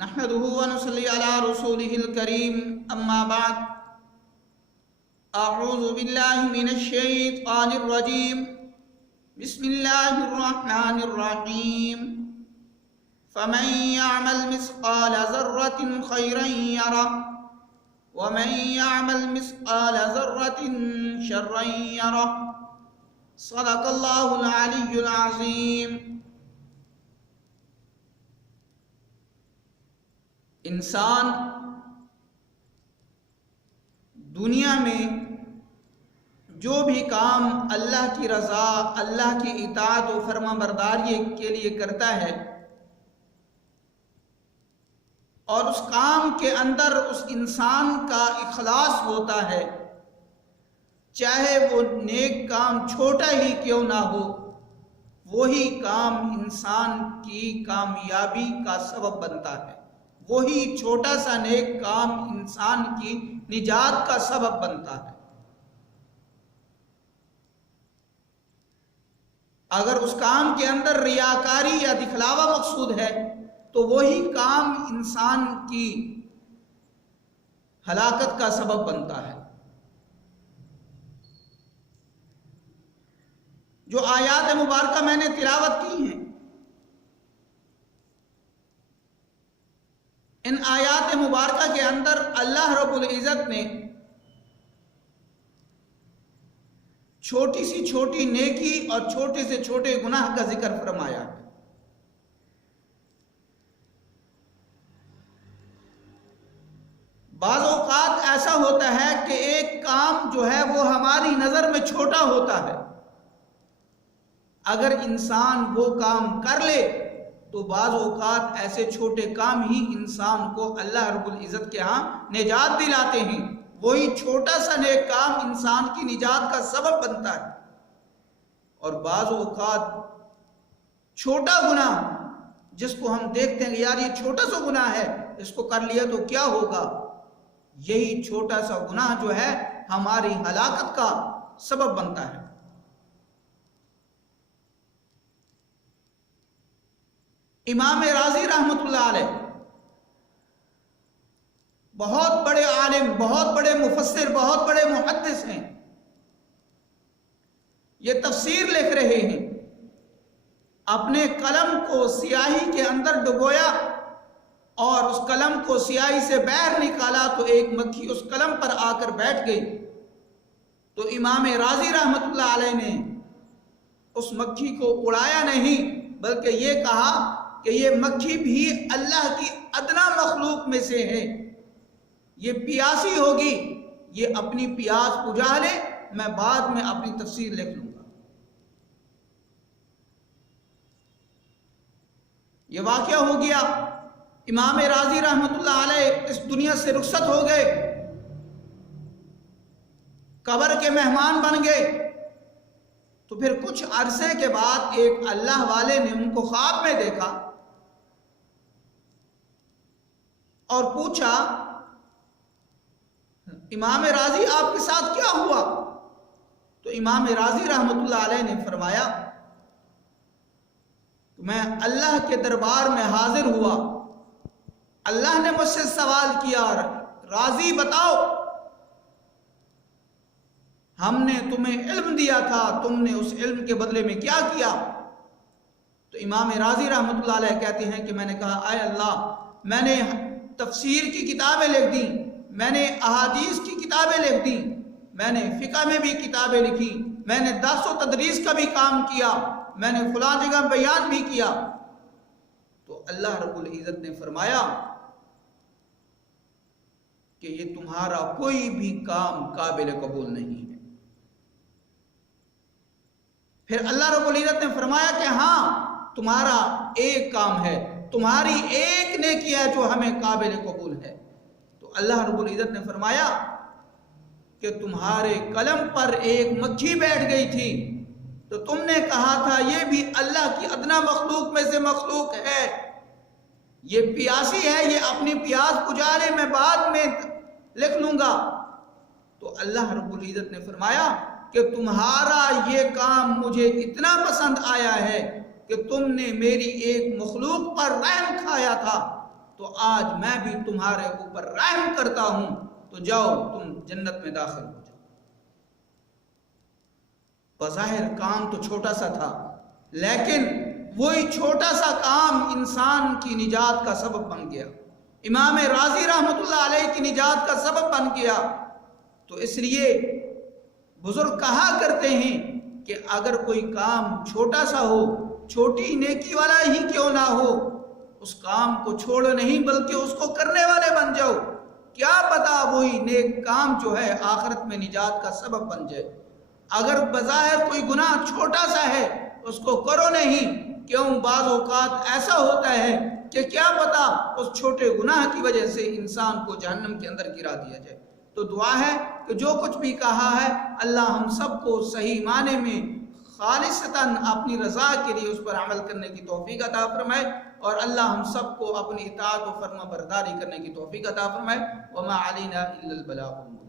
نحمده ونصلي على رسوله الكريم اما بعد اعوذ باللہ من الشیطان الرجیم بسم اللہ الرحمن الرحیم فمن يعمل مثقال ذرة خيرا يره ومن يعمل مثقال ذرة شرا يره صدق اللہ العلی العظیم۔ انسان دنیا میں جو بھی کام اللہ کی رضا، اللہ کی اطاعت و فرما برداری کے لیے کرتا ہے اور اس کام کے اندر اس انسان کا اخلاص ہوتا ہے، چاہے وہ نیک کام چھوٹا ہی کیوں نہ ہو، وہی کام انسان کی کامیابی کا سبب بنتا ہے، وہی چھوٹا سا نیک کام انسان کی نجات کا سبب بنتا ہے۔ اگر اس کام کے اندر ریاکاری یا دکھلاوا مقصود ہے تو وہی کام انسان کی ہلاکت کا سبب بنتا ہے۔ جو آیات مبارکہ میں نے تلاوت کی ہیں، ان آیات مبارکہ کے اندر اللہ رب العزت نے چھوٹی سی چھوٹی نیکی اور چھوٹے سے چھوٹے گناہ کا ذکر فرمایا ہے۔ بعض اوقات ایسا ہوتا ہے کہ ایک کام جو ہے وہ ہماری نظر میں چھوٹا ہوتا ہے، اگر انسان وہ کام کر لے تو بعض اوقات ایسے چھوٹے کام ہی انسان کو اللہ رب العزت کے ہاں نجات دلاتے ہیں، وہی چھوٹا سا نیک کام انسان کی نجات کا سبب بنتا ہے۔ اور بعض اوقات چھوٹا گناہ جس کو ہم دیکھتے ہیں کہ یار یہ چھوٹا سا گناہ ہے، اس کو کر لیا تو کیا ہوگا، یہی چھوٹا سا گناہ جو ہے ہماری ہلاکت کا سبب بنتا ہے۔ امام راضی رحمۃ اللہ علیہ بہت بڑے عالم، بہت بڑے مفسر، بہت بڑے محدث ہیں، یہ تفسیر لکھ رہے ہیں، اپنے قلم کو سیاہی کے اندر ڈبویا اور اس قلم کو سیاہی سے باہر نکالا تو ایک مکھی اس قلم پر آ کر بیٹھ گئی، تو امام راضی رحمۃ اللہ علیہ نے اس مکھی کو اڑایا نہیں بلکہ یہ کہا کہ یہ مکھی بھی اللہ کی ادنا مخلوق میں سے ہے، یہ پیاسی ہوگی، یہ اپنی پیاس بجھا لے، میں بعد میں اپنی تفسیر لکھ لوں گا۔ یہ واقعہ ہو گیا، امام راضی رحمۃ اللہ علیہ اس دنیا سے رخصت ہو گئے، قبر کے مہمان بن گئے۔ تو پھر کچھ عرصے کے بعد ایک اللہ والے نے ان کو خواب میں دیکھا اور پوچھا، امام راضی آپ کے ساتھ کیا ہوا؟ تو امام راضی رحمۃ اللہ علیہ نے فرمایا، میں اللہ کے دربار میں حاضر ہوا، اللہ نے مجھ سے سوال کیا، راضی بتاؤ ہم نے تمہیں علم دیا تھا، تم نے اس علم کے بدلے میں کیا کیا؟ تو امام راضی رحمۃ اللہ علیہ کہتے ہیں کہ میں نے کہا، اے اللہ، میں نے تفسیر کی کتابیں لکھ دیں، میں نے احادیث کی کتابیں لکھ دیں، میں نے فقہ میں بھی کتابیں لکھی، میں نے درس و تدریس کا بھی کام کیا، میں نے فلاں جگہ بیان بھی کیا۔ تو اللہ رب العزت نے فرمایا کہ یہ تمہارا کوئی بھی کام قابل قبول نہیں ہے۔ پھر اللہ رب العزت نے فرمایا کہ ہاں، تمہارا ایک کام ہے، تمہاری ایک نیکی ہے جو ہمیں قابل قبول ہے۔ تو اللہ رب العزت نے فرمایا کہ تمہارے قلم پر ایک مکھی بیٹھ گئی تھی، تو تم نے کہا تھا یہ بھی اللہ کی ادنا مخلوق میں سے مخلوق ہے، یہ پیاسی ہے، یہ اپنی پیاس بجھا لے، میں بعد میں لکھ لوں گا۔ تو اللہ رب العزت نے فرمایا کہ تمہارا یہ کام مجھے اتنا پسند آیا ہے کہ تم نے میری ایک مخلوق پر رحم کھایا تھا، تو آج میں بھی تمہارے اوپر رحم کرتا ہوں، تو جاؤ تم جنت میں داخل ہو جاؤ۔ بظاہر کام تو چھوٹا سا تھا، لیکن وہی چھوٹا سا کام انسان کی نجات کا سبب بن گیا، امام رازی رحمۃ اللہ علیہ کی نجات کا سبب بن گیا۔ تو اس لیے بزرگ کہا کرتے ہیں کہ اگر کوئی کام چھوٹا سا ہو، چھوٹی نیکی والا ہی کیوں نہ ہو، اس کام کو چھوڑو نہیں بلکہ اس کو کرنے والے بن جاؤ، کیا پتا وہی نیک کام جو ہے آخرت میں نجات کا سبب بن جائے۔ اگر بظاہر کوئی گناہ چھوٹا سا ہے اس کو کرو نہیں، کیوں بعض اوقات ایسا ہوتا ہے کہ کیا پتا اس چھوٹے گناہ کی وجہ سے انسان کو جہنم کے اندر گرا دیا جائے۔ تو دعا ہے کہ جو کچھ بھی کہا ہے اللہ ہم سب کو صحیح معنی میں خالصتاً اپنی رضا کے لیے اس پر عمل کرنے کی توفیق عطا فرمائے، اور اللہ ہم سب کو اپنی اطاعت و فرما برداری کرنے کی توفیق عطا فرمائے۔ وما علینا الا البلاغ المبین۔